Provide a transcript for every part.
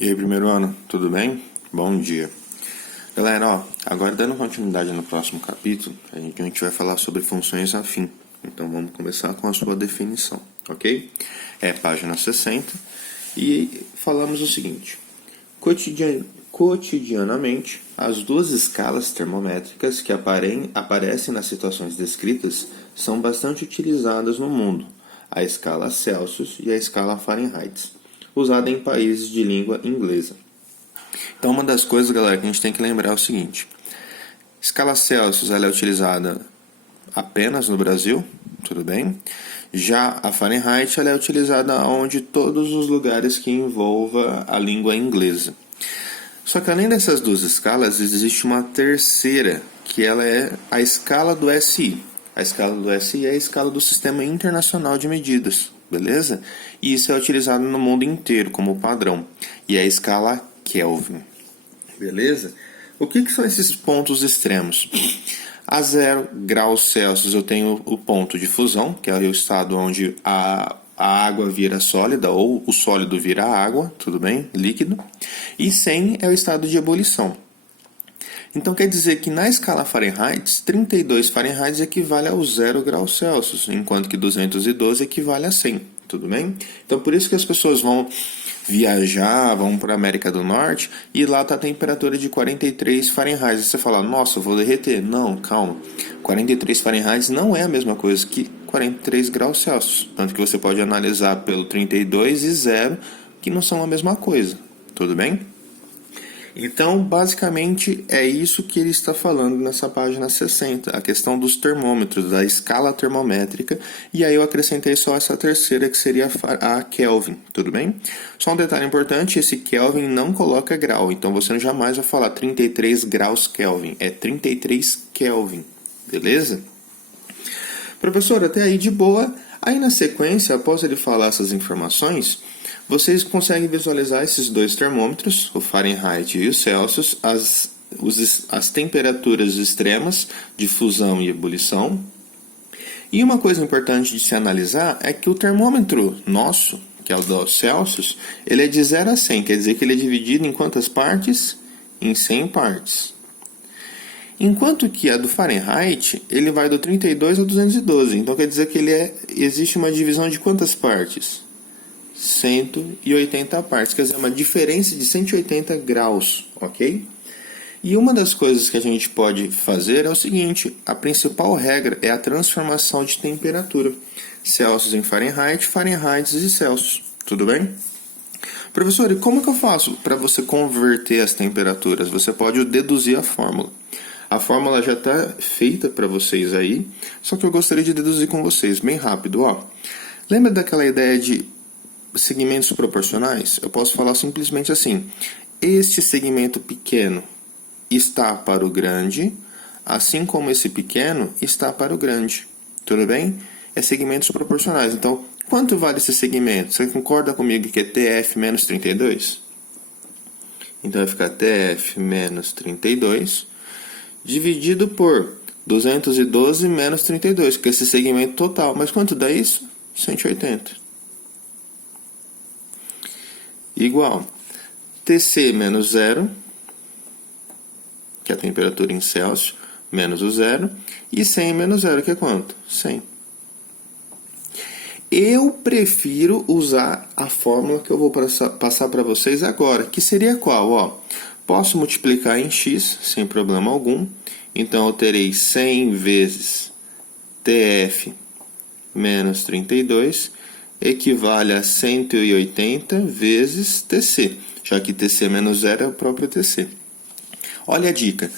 E aí, primeiro ano, tudo bem? Bom dia. Galera, agora dando continuidade no próximo capítulo, a gente vai falar sobre funções afim. Então vamos começar com a sua definição, ok? É página 60 e falamos o seguinte: cotidianamente, as duas escalas termométricas que aparecem nas situações descritas são bastante utilizadas no mundo, a escala Celsius e a escala Fahrenheit, usada em países de língua inglesa. Então, uma das coisas, galera, que a gente tem que lembrar é o seguinte: escala Celsius ela é utilizada apenas no Brasil, tudo bem? Já a Fahrenheit ela é utilizada onde todos os lugares que envolva a língua inglesa. Só que além dessas duas escalas, existe uma terceira, que ela é a escala do SI. A escala do SI é a escala do Sistema Internacional de Medidas, beleza? E isso é utilizado no mundo inteiro como padrão. E é a escala Kelvin, beleza? O que são esses pontos extremos? A 0 graus Celsius eu tenho o ponto de fusão, que é o estado onde a água vira sólida ou o sólido vira água, tudo bem? Líquido. E 100 é o estado de ebulição. Então quer dizer que na escala Fahrenheit, 32 Fahrenheit equivale ao 0 graus Celsius, enquanto que 212 equivale a 100, tudo bem? Então por isso que as pessoas vão viajar, vão para a América do Norte e lá está a temperatura de 43 Fahrenheit. E você fala, nossa, eu vou derreter. Não, calma. 43 Fahrenheit não é a mesma coisa que 43 graus Celsius. Tanto que você pode analisar pelo 32 e 0, que não são a mesma coisa. Tudo bem? Então, basicamente, é isso que ele está falando nessa página 60, a questão dos termômetros, da escala termométrica, e aí eu acrescentei só essa terceira, que seria a Kelvin, tudo bem? Só um detalhe importante, esse Kelvin não coloca grau, então você jamais vai falar 33 graus Kelvin, é 33 Kelvin, beleza? Professor, até aí de boa. Aí na sequência, após ele falar essas informações, vocês conseguem visualizar esses dois termômetros, o Fahrenheit e o Celsius, as temperaturas extremas de fusão e ebulição. E uma coisa importante de se analisar é que o termômetro nosso, que é o do Celsius, ele é de 0 a 100, quer dizer que ele é dividido em quantas partes? Em 100 partes. Enquanto que a do Fahrenheit, ele vai do 32 ao 212, então quer dizer que existe uma divisão de quantas partes? 180 partes, quer dizer, uma diferença de 180 graus, ok? E uma das coisas que a gente pode fazer é o seguinte: a principal regra é a transformação de temperatura, Celsius em Fahrenheit, Fahrenheit em Celsius, tudo bem? Professor, e como que eu faço para você converter as temperaturas? Você pode deduzir a fórmula. A fórmula já está feita para vocês aí, só que eu gostaria de deduzir com vocês, bem rápido, ó. Lembra daquela ideia de segmentos proporcionais? Eu posso falar simplesmente assim: este segmento pequeno está para o grande, assim como esse pequeno está para o grande. Tudo bem? É segmentos proporcionais. Então, quanto vale esse segmento? Você concorda comigo que é TF menos 32? Então vai ficar TF menos 32 dividido por 212 menos 32, que é esse segmento total. Mas quanto dá isso? 180. Igual TC menos 0, que é a temperatura em Celsius, menos o 0, e 100 menos 0, que é quanto? 100. Eu prefiro usar a fórmula que eu vou passar para vocês agora, que seria qual? Ó, posso multiplicar em x, sem problema algum, então eu terei 100 vezes TF menos 32, equivale a 180 vezes TC, já que TC menos 0 é o próprio TC. Olha a dica.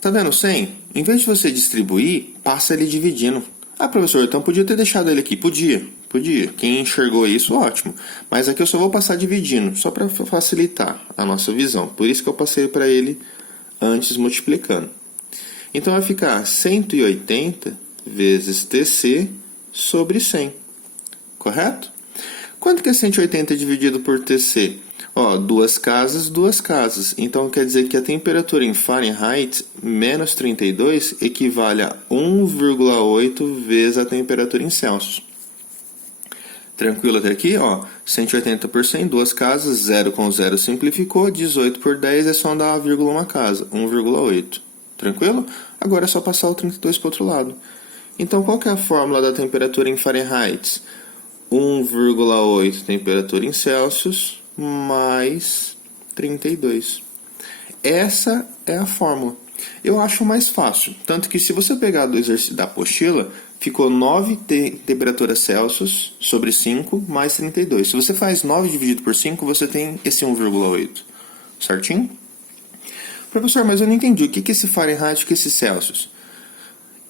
Tá vendo 100? Em vez de você distribuir, passa ele dividindo. Ah, professor, então podia ter deixado ele aqui. Podia. Quem enxergou isso, ótimo. Mas aqui eu só vou passar dividindo, só para facilitar a nossa visão. Por isso que eu passei para ele antes multiplicando. Então vai ficar 180 vezes TC sobre 100. Correto? Quanto que é 180 dividido por TC? Ó, duas casas. Então quer dizer que a temperatura em Fahrenheit menos 32 equivale a 1,8 vezes a temperatura em Celsius. Tranquilo até aqui? Ó, 180 por 100, duas casas, 0 com 0 simplificou, 18 por 10 é só andar uma vírgula uma casa, 1,8. Tranquilo? Agora é só passar o 32 para o outro lado. Então, qual que é a fórmula da temperatura em Fahrenheit? 1,8 temperatura em Celsius mais 32. Essa é a fórmula. Eu acho mais fácil. Tanto que se você pegar do exercício da apostila, ficou 9 temperaturas Celsius sobre 5 mais 32. Se você faz 9 dividido por 5, você tem esse 1,8. Certinho? Professor, mas eu não entendi. O que é esse Fahrenheit e o que é esse Celsius?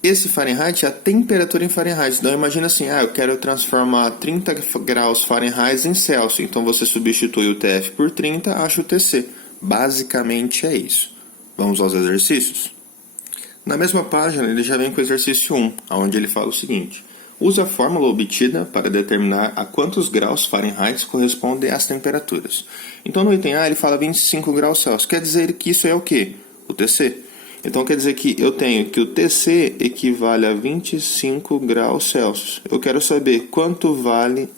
Esse Fahrenheit é a temperatura em Fahrenheit. Então, imagina assim, eu quero transformar 30 graus Fahrenheit em Celsius. Então, você substitui o TF por 30, acha o TC. Basicamente é isso. Vamos aos exercícios? Na mesma página, ele já vem com o exercício 1, onde ele fala o seguinte. Use a fórmula obtida para determinar a quantos graus Fahrenheit correspondem às temperaturas. Então, no item A, ele fala 25 graus Celsius. Quer dizer que isso é o quê? O TC. Então, quer dizer que eu tenho que o TC equivale a 25 graus Celsius. Eu quero saber quanto vale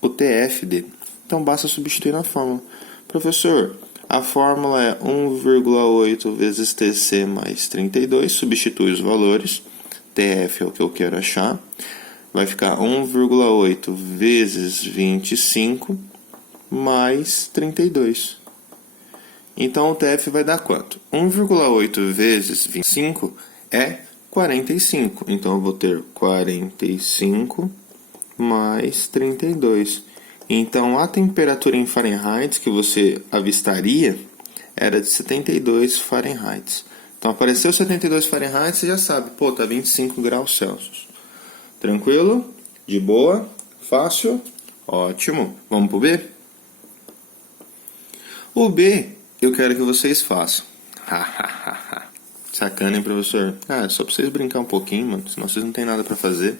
o TF dele. Então, basta substituir na fórmula. Professor, a fórmula é 1,8 vezes TC mais 32. Substitui os valores. TF é o que eu quero achar. Vai ficar 1,8 vezes 25 mais 32. Então, o TF vai dar quanto? 1,8 vezes 25 é 45. Então, eu vou ter 45 mais 32. Então, a temperatura em Fahrenheit que você avistaria era de 72 Fahrenheit. Então, apareceu 72 Fahrenheit, você já sabe. Pô, tá 25 graus Celsius. Tranquilo? De boa? Fácil? Ótimo. Vamos pro B? O B... eu quero que vocês façam. Sacana, hein, professor? Só pra vocês brincar um pouquinho, mano. Senão vocês não tem nada pra fazer.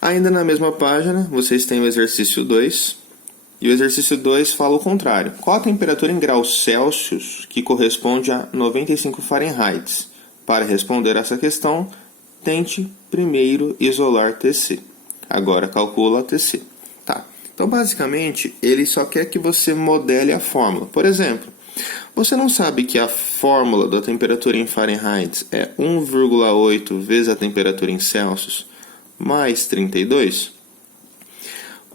Ainda na mesma página, vocês têm o exercício 2. E o exercício 2 fala o contrário. Qual a temperatura em graus Celsius que corresponde a 95 Fahrenheit? Para responder essa questão, tente primeiro isolar TC. Agora calcula TC. Tá. Então, basicamente, ele só quer que você modele a fórmula. Por exemplo, você não sabe que a fórmula da temperatura em Fahrenheit é 1,8 vezes a temperatura em Celsius mais 32?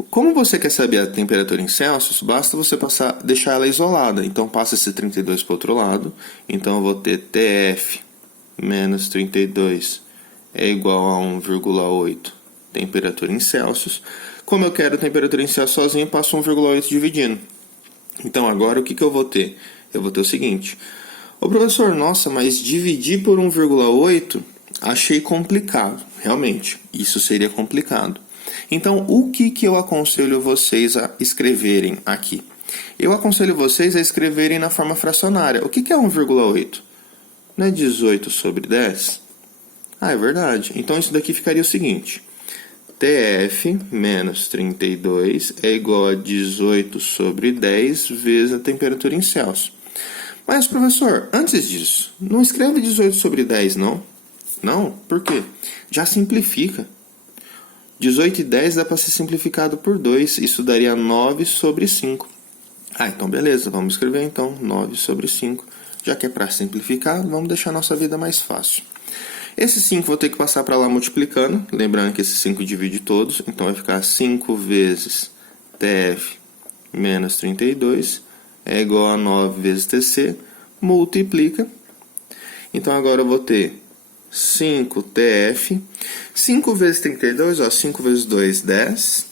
Como você quer saber a temperatura em Celsius, basta você deixar ela isolada. Então, passa esse 32 para o outro lado. Então, eu vou ter TF menos 32 é igual a 1,8 temperatura em Celsius. Como eu quero temperatura em Celsius sozinho, eu passo 1,8 dividindo. Então, agora, o que eu vou ter? Eu vou ter o seguinte. Ô, professor, nossa, mas dividir por 1,8 achei complicado. Realmente, isso seria complicado. Então, o que eu aconselho vocês a escreverem aqui? Eu aconselho vocês a escreverem na forma fracionária. O que é 1,8? Não é 18 sobre 10? É verdade. Então, isso daqui ficaria o seguinte. TF menos 32 é igual a 18 sobre 10 vezes a temperatura em Celsius. Mas, professor, antes disso, não escreve 18 sobre 10, não? Não? Por quê? Já simplifica. 18 e 10 dá para ser simplificado por 2. Isso daria 9 sobre 5. Então beleza. Vamos escrever então 9 sobre 5. Já que é para simplificar, vamos deixar a nossa vida mais fácil. Esse 5 vou ter que passar para lá multiplicando. Lembrando que esse 5 divide todos. Então vai ficar 5 vezes TF menos 32 é igual a 9 vezes TC. Multiplica. Então agora eu vou ter 5TF. 5 vezes 32, 5 vezes 2, 10.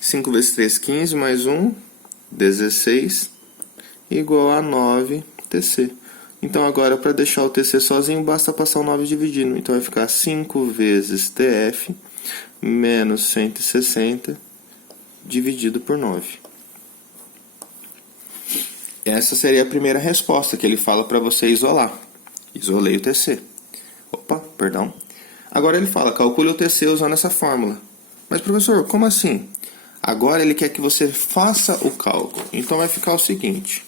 5 vezes 3, 15, mais 1, 16. Igual a 9TC. Então, agora, para deixar o TC sozinho, basta passar o 9 dividindo. Então, vai ficar 5 vezes TF menos 160 dividido por 9. Essa seria a primeira resposta que ele fala para você isolar. Isolei o TC. Perdão. Agora ele fala, calcule o TC usando essa fórmula. Mas, professor, como assim? Agora ele quer que você faça o cálculo. Então, vai ficar o seguinte.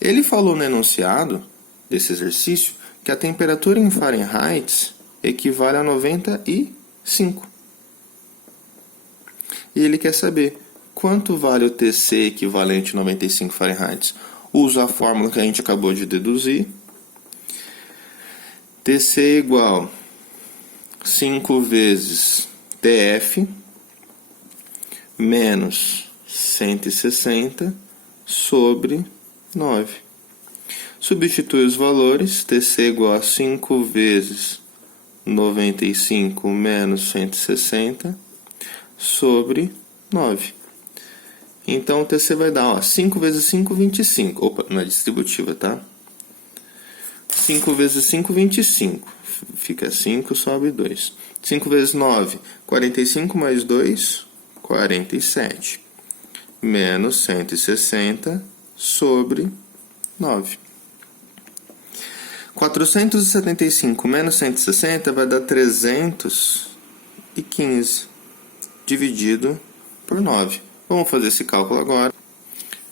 Ele falou no enunciado desse exercício que a temperatura em Fahrenheit equivale a 95. e ele quer saber quanto vale o TC equivalente a 95 Fahrenheit. Usa a fórmula que a gente acabou de deduzir. TC igual 5 vezes TF menos 160 sobre 9. Substitui os valores. TC igual a 5 vezes 95 menos 160 sobre 9. Então, o TC vai dar, 5 vezes 5, 25. Opa, não é distributiva, tá? 5 vezes 5, 25. Fica 5, sobe 2. 5 vezes 9, 45 mais 2, 47. Menos 160 sobre 9. 475 menos 160 vai dar 315, dividido por 9. Vamos fazer esse cálculo agora.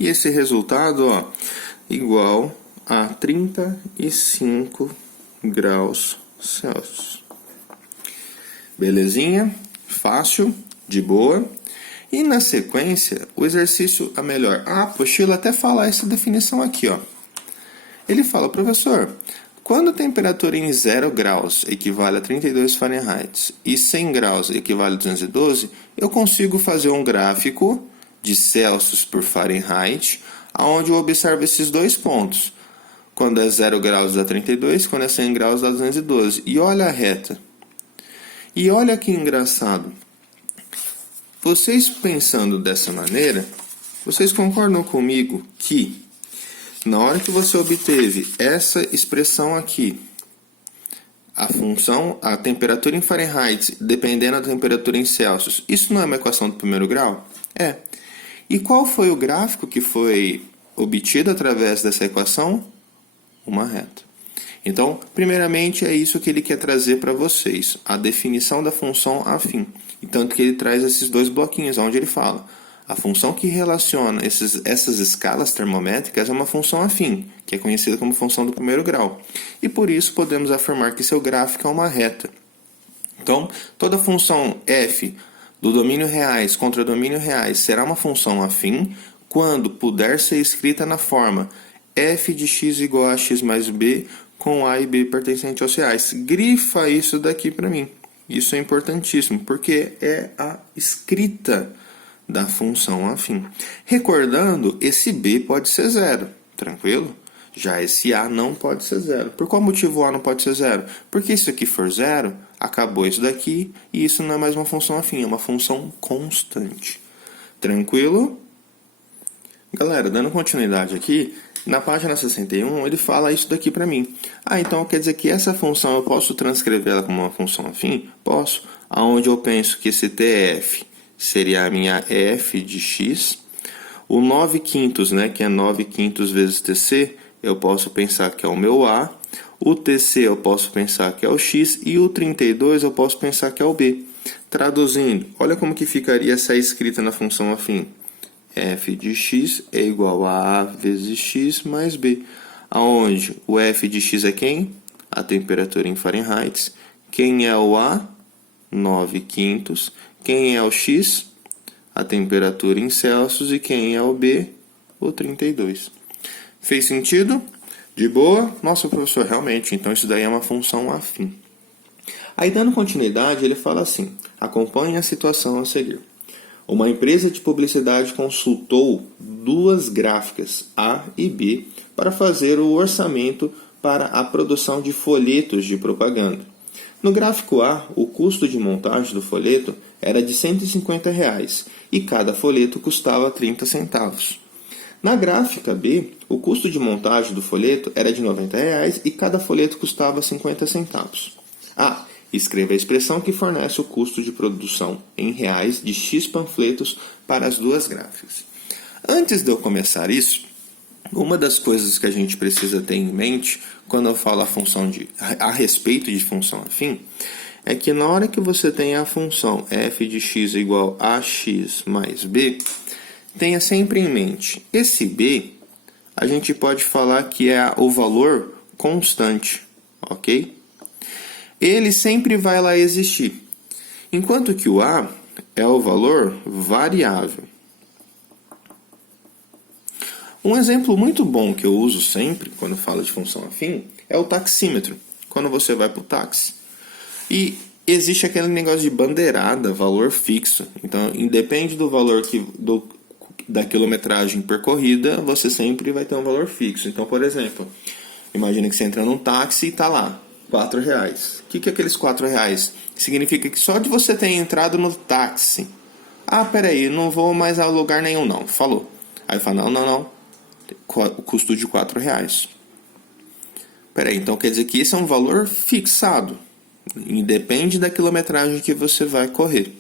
E esse resultado, igual a 35 graus Celsius. Belezinha? Fácil, de boa. E na sequência, o exercício, a apostila até fala essa definição aqui, Ele fala, professor, quando a temperatura em 0 graus equivale a 32 Fahrenheit e 100 graus equivale a 212, eu consigo fazer um gráfico de Celsius por Fahrenheit, onde eu observo esses dois pontos. Quando é 0 graus dá 32, quando é 100 graus dá 212. E olha a reta. E olha que engraçado. Vocês pensando dessa maneira, vocês concordam comigo que na hora que você obteve essa expressão aqui, a temperatura em Fahrenheit, dependendo da temperatura em Celsius, isso não é uma equação do primeiro grau? É. E qual foi o gráfico que foi obtido através dessa equação? Uma reta. Então, primeiramente, é isso que ele quer trazer para vocês, a definição da função afim. E tanto que ele traz esses dois bloquinhos, onde ele fala: a função que relaciona essas escalas termométricas é uma função afim, que é conhecida como função do primeiro grau. E por isso podemos afirmar que seu gráfico é uma reta. Então, toda função f do domínio reais contra domínio reais será uma função afim quando puder ser escrita na forma f de x igual a x mais b com a e b pertencentes aos reais. Grifa isso daqui para mim. Isso é importantíssimo, porque é a escrita da função afim. Recordando, esse b pode ser zero, tranquilo? Já esse a não pode ser zero. Por qual motivo o a não pode ser zero? Porque se isso aqui for zero, acabou isso daqui, e isso não é mais uma função afim, é uma função constante. Tranquilo? Galera, dando continuidade aqui, na página 61 ele fala isso daqui para mim. Então quer dizer que essa função eu posso transcrevê-la como uma função afim? Posso. Aonde eu penso que esse TF seria a minha f de x. O 9/5, né, que é 9/5 vezes TC, eu posso pensar que é o meu A. O TC eu posso pensar que é o x. E o 32 eu posso pensar que é o B. Traduzindo, olha como que ficaria essa escrita na função afim. F de x é igual a vezes x mais b. Aonde o f de x é quem? A temperatura em Fahrenheit. Quem é o A? 9/5. Quem é o x? A temperatura em Celsius. E quem é o B? O 32. Fez sentido? De boa? Nossa, professor, realmente, então isso daí é uma função afim. Aí, dando continuidade, ele fala assim: acompanhe a situação a seguir. Uma empresa de publicidade consultou duas gráficas, A e B, para fazer o orçamento para a produção de folhetos de propaganda. No gráfico A, o custo de montagem do folheto era de R$ 150 e cada folheto custava 30 centavos. Na gráfica B, o custo de montagem do folheto era de R$ 90 e cada folheto custava 50 centavos. Escreva a expressão que fornece o custo de produção em reais de X panfletos para as duas gráficas. Antes de eu começar isso, uma das coisas que a gente precisa ter em mente quando eu falo a respeito de função afim é que na hora que você tem a função f de x igual a x mais b, tenha sempre em mente, esse b a gente pode falar que é o valor constante, ok? Ele sempre vai lá existir. Enquanto que o A é o valor variável. Um exemplo muito bom que eu uso sempre quando falo de função afim é o taxímetro. Quando você vai para o táxi e existe aquele negócio de bandeirada, valor fixo. Então, independe do valor da quilometragem percorrida, você sempre vai ter um valor fixo. Então, por exemplo, imagine que você entra num táxi e está lá, R$4. O que é aqueles R$4? Significa que só de você ter entrado no táxi, peraí, não vou mais a lugar nenhum não, falou. Aí fala, não, o custo de R$4. Peraí, então quer dizer que esse é um valor fixado, independe da quilometragem que você vai correr.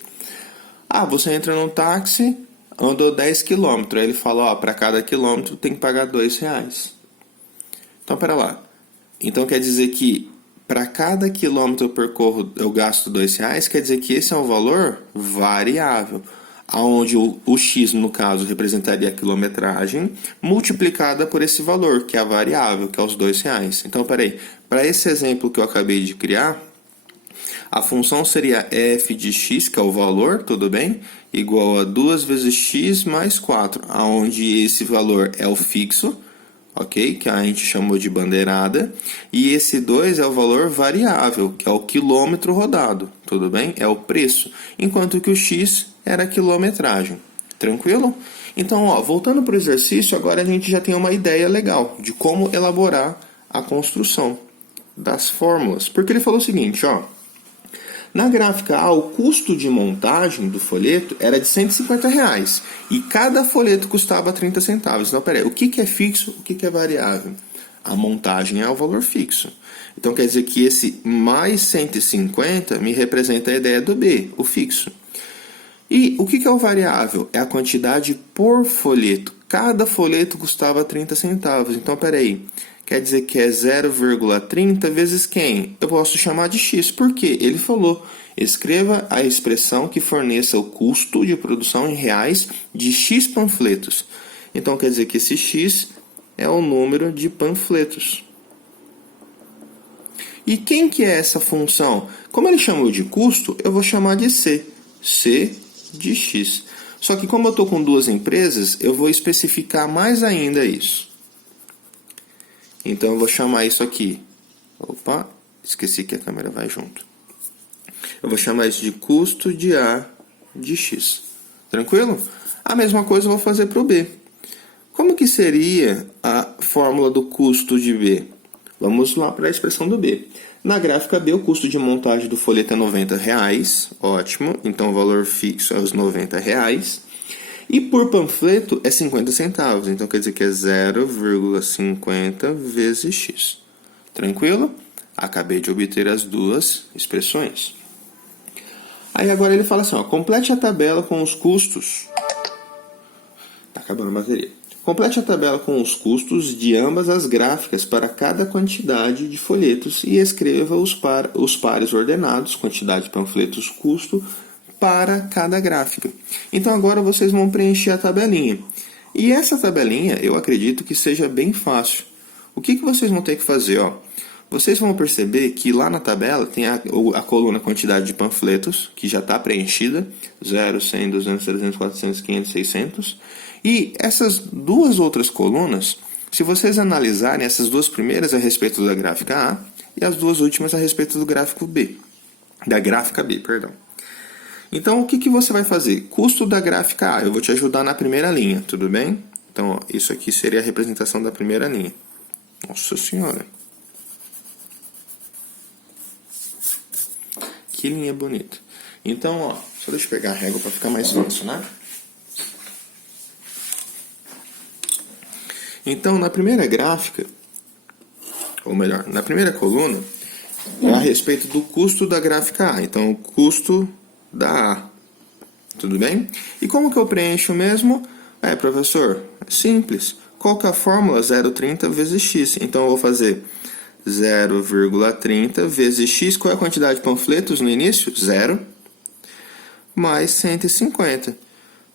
Você entra num táxi, andou 10 km, aí ele fala, para cada quilômetro tem que pagar R$2. Então, pera lá. Então quer dizer que para cada quilômetro eu percorro eu gasto R$2, quer dizer que esse é um valor variável, onde o x, no caso, representaria a quilometragem, multiplicada por esse valor, que é a variável, que é os R$2. Então, peraí, para esse exemplo que eu acabei de criar, a função seria f de x, que é o valor, tudo bem? Igual a 2 vezes x mais 4, onde esse valor é o fixo, ok? Que a gente chamou de bandeirada. E esse 2 é o valor variável, que é o quilômetro rodado, tudo bem? É o preço. Enquanto que o x era a quilometragem. Tranquilo? Então, voltando para o exercício, agora a gente já tem uma ideia legal de como elaborar a construção das fórmulas. Porque ele falou o seguinte, na gráfica A, o custo de montagem do folheto era de R$150 e cada folheto custava 30 centavos. Então, peraí, o que é fixo, o que é variável? A montagem é o valor fixo. Então, quer dizer que esse mais 150 me representa a ideia do B, o fixo. E o que é o variável? É a quantidade por folheto. Cada folheto custava 30 centavos. Então, peraí, quer dizer que é 0,30 vezes quem? Eu posso chamar de x. Por quê? Ele falou, escreva a expressão que forneça o custo de produção em reais de x panfletos. Então, quer dizer que esse x é o número de panfletos. E quem que é essa função? Como ele chamou de custo, eu vou chamar de C. C de x. Só que como eu estou com duas empresas, eu vou especificar mais ainda isso. Então, eu vou chamar isso aqui. Opa, esqueci que a câmera vai junto. Eu vou chamar isso de custo de A de x. Tranquilo? A mesma coisa eu vou fazer para o B. Como que seria a fórmula do custo de B? Vamos lá para a expressão do B. Na gráfica B, o custo de montagem do folheto é R$90. Ótimo. Então, o valor fixo é os R$90. E por panfleto é 50 centavos. Então, quer dizer que é 0,50 vezes x. Tranquilo? Acabei de obter as duas expressões. Aí agora ele fala assim, complete a tabela com os custos. Tá acabando a bateria. Complete a tabela com os custos de ambas as gráficas para cada quantidade de folhetos e escreva os pares ordenados, quantidade de panfletos, custo, para cada gráfica. Então agora vocês vão preencher a tabelinha. E essa tabelinha eu acredito que seja bem fácil. O que vocês vão ter que fazer? Vocês vão perceber que lá na tabela tem a coluna quantidade de panfletos, que já está preenchida, 0, 100, 200, 300, 400, 500, 600. E essas duas outras colunas, se vocês analisarem, essas duas primeiras a respeito da gráfica A e as duas últimas a respeito do gráfico B. Da gráfica B, perdão. Então, o que você vai fazer? Custo da gráfica A, eu vou te ajudar na primeira linha, tudo bem? Então, isso aqui seria a representação da primeira linha. Nossa Senhora! Que linha bonita. Então, só deixa eu pegar a régua para ficar mais fácil, né? Então, na primeira gráfica, ou melhor, na primeira coluna, é a respeito do custo da gráfica A. Então, o custo da A. Tudo bem? E como que eu preencho mesmo? Professor, simples. Qual que é a fórmula? 0,30 vezes x. Então, eu vou fazer 0,30 vezes x. Qual é a quantidade de panfletos no início? 0. Mais 150.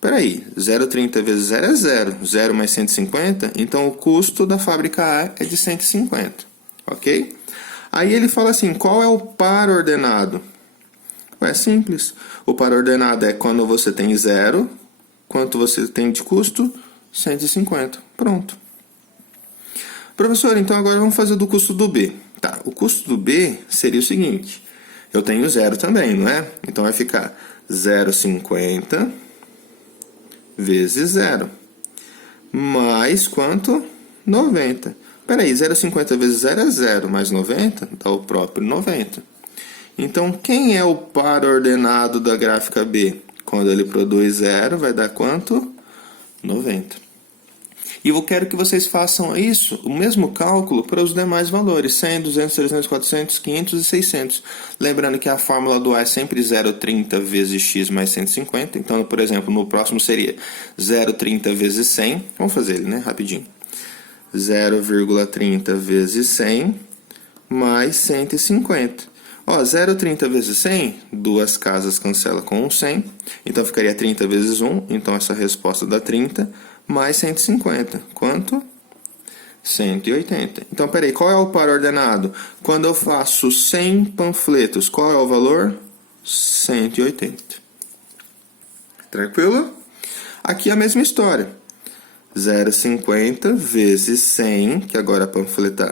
Peraí, 0,30 vezes 0 é 0. 0 mais 150. Então, o custo da fábrica A é de 150. Ok? Aí ele fala assim, qual é o par ordenado? É simples. O par ordenado é quando você tem 0, quanto você tem de custo? 150. Pronto. Professor, então agora vamos fazer do custo do B. Tá, o custo do B seria o seguinte. Eu tenho 0 também, não é? Então vai ficar 0,50 vezes 0. Mais quanto? 90. Peraí, 0,50 vezes 0 é 0, mais 90 dá o próprio 90. Então, quem é o par ordenado da gráfica B? Quando ele produz 0, vai dar quanto? 90. E eu quero que vocês façam isso, o mesmo cálculo, para os demais valores, 100, 200, 300, 400, 500 e 600. Lembrando que a fórmula do A é sempre 0,30 vezes x mais 150. Então, por exemplo, no próximo seria 0,30 vezes 100. Vamos fazer ele, né? Rapidinho. 0,30 vezes 100 mais 150. Ó, 0,30 vezes 100, duas casas cancela com um 100. Então, ficaria 30 vezes 1. Então, essa resposta dá 30. Mais 150. Quanto? 180. Então, peraí, qual é o par ordenado? Quando eu faço 100 panfletos, qual é o valor? 180. Tranquilo? Aqui é a mesma história. 0,50 vezes 100, que agora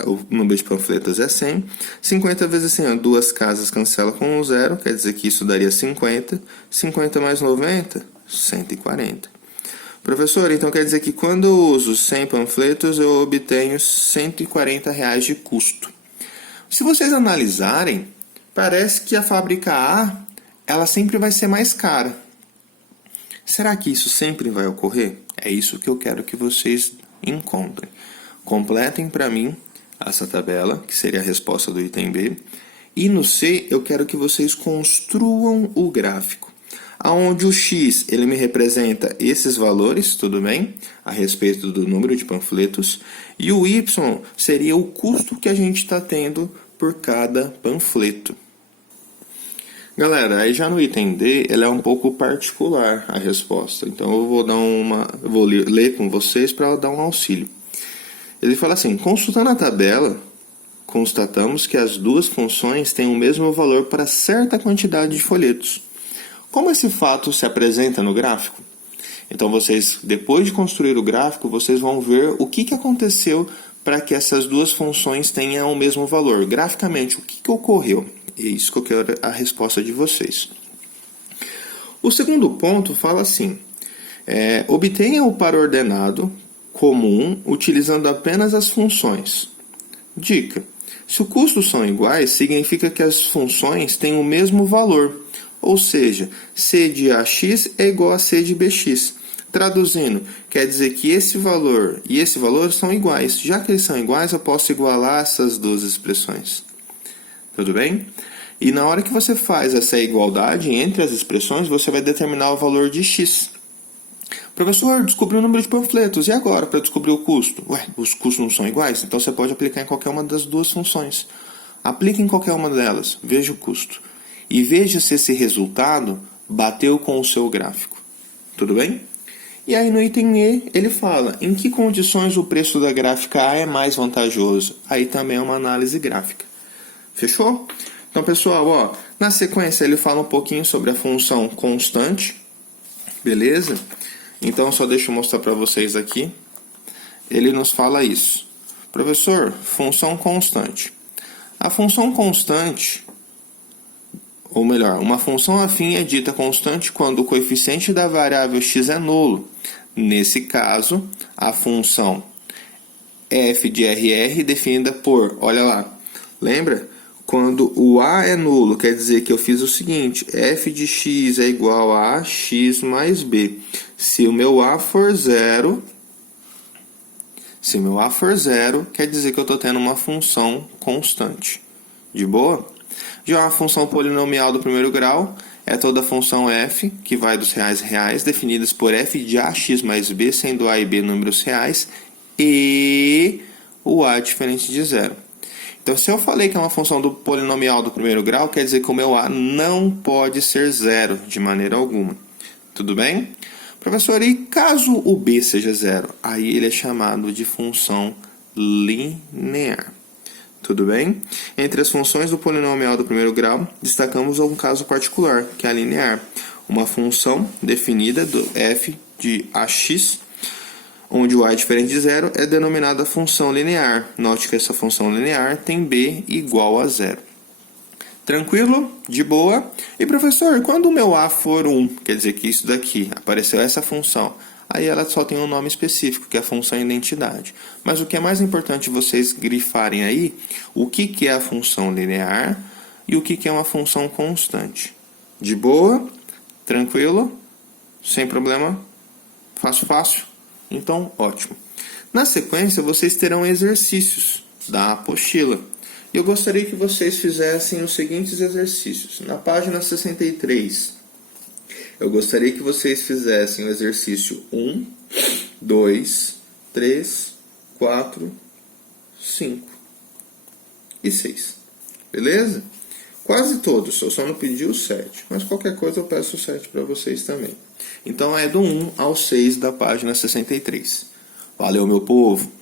o número de panfletos é 100. 50 vezes 100, duas casas cancela com um 0, quer dizer que isso daria 50. 50 mais 90, 140. Professor, então quer dizer que quando eu uso 100 panfletos, eu obtenho R$140 de custo. Se vocês analisarem, parece que a fábrica A, ela sempre vai ser mais cara. Será que isso sempre vai ocorrer? É isso que eu quero que vocês encontrem. Completem para mim essa tabela, que seria a resposta do item B. E no C, eu quero que vocês construam o gráfico. Onde o X ele me representa esses valores, tudo bem? A respeito do número de panfletos. E o Y seria o custo que a gente está tendo por cada panfleto. Galera, aí já no item D, ele é um pouco particular a resposta. Então eu vou ler com vocês para dar um auxílio. Ele fala assim: consultando a tabela, constatamos que as duas funções têm o mesmo valor para certa quantidade de folhetos. Como esse fato se apresenta no gráfico? Então, vocês, depois de construir o gráfico, vocês vão ver o que aconteceu para que essas duas funções tenham o mesmo valor. Graficamente, o que ocorreu? É isso que eu quero a resposta de vocês. O segundo ponto fala assim: obtenha o par ordenado comum utilizando apenas as funções. Dica: se os custos são iguais, significa que as funções têm o mesmo valor. Ou seja, C de AX é igual a C de BX. Traduzindo, quer dizer que esse valor e esse valor são iguais. Já que eles são iguais, eu posso igualar essas duas expressões. Tudo bem? E na hora que você faz essa igualdade entre as expressões, você vai determinar o valor de x. Professor, descobri o número de panfletos. E agora, para descobrir o custo? Os custos não são iguais? Então você pode aplicar em qualquer uma das duas funções. Aplique em qualquer uma delas. Veja o custo. E veja se esse resultado bateu com o seu gráfico. Tudo bem? E aí no item E, ele fala em que condições o preço da gráfica A é mais vantajoso. Aí também é uma análise gráfica. Fechou? Então, pessoal, na sequência ele fala um pouquinho sobre a função constante. Beleza? Então, só deixa eu mostrar para vocês aqui. Ele nos fala isso. Professor, função constante. A função constante... Ou melhor, uma função afim é dita constante quando o coeficiente da variável x é nulo. Nesse caso, a função f de RR definida por, olha lá, lembra? Quando o A é nulo, quer dizer que eu fiz o seguinte, f de x é igual a x mais b. Se o meu A for zero, quer dizer que eu estou tendo uma função constante. De boa? Já a função polinomial do primeiro grau é toda a função f, que vai dos reais a reais, definidas por f de ax mais b, sendo a e b números reais, e o a diferente de zero. Então, se eu falei que é uma função do polinomial do primeiro grau, quer dizer que o meu a não pode ser zero, de maneira alguma. Tudo bem? Professor, e caso o b seja zero? Aí ele é chamado de função linear. Tudo bem? Entre as funções do polinomial do primeiro grau, destacamos um caso particular, que é a linear. Uma função definida do f de ax, onde o a é diferente de zero, é denominada função linear. Note que essa função linear tem b igual a zero. Tranquilo? De boa? E professor, quando o meu a for 1, quer dizer que isso daqui, apareceu essa função, aí ela só tem um nome específico, que é a função identidade. Mas o que é mais importante vocês grifarem aí, o que é a função linear e o que é uma função constante. De boa? Tranquilo? Sem problema? Fácil? Então, ótimo. Na sequência, vocês terão exercícios da apostila. E eu gostaria que vocês fizessem os seguintes exercícios. Na página 63, eu gostaria que vocês fizessem o exercício 1, 2, 3, 4, 5 e 6. Beleza? Quase todos, eu só não pedi o 7, mas qualquer coisa eu peço o 7 para vocês também. Então é do 1 ao 6 da página 63. Valeu, meu povo!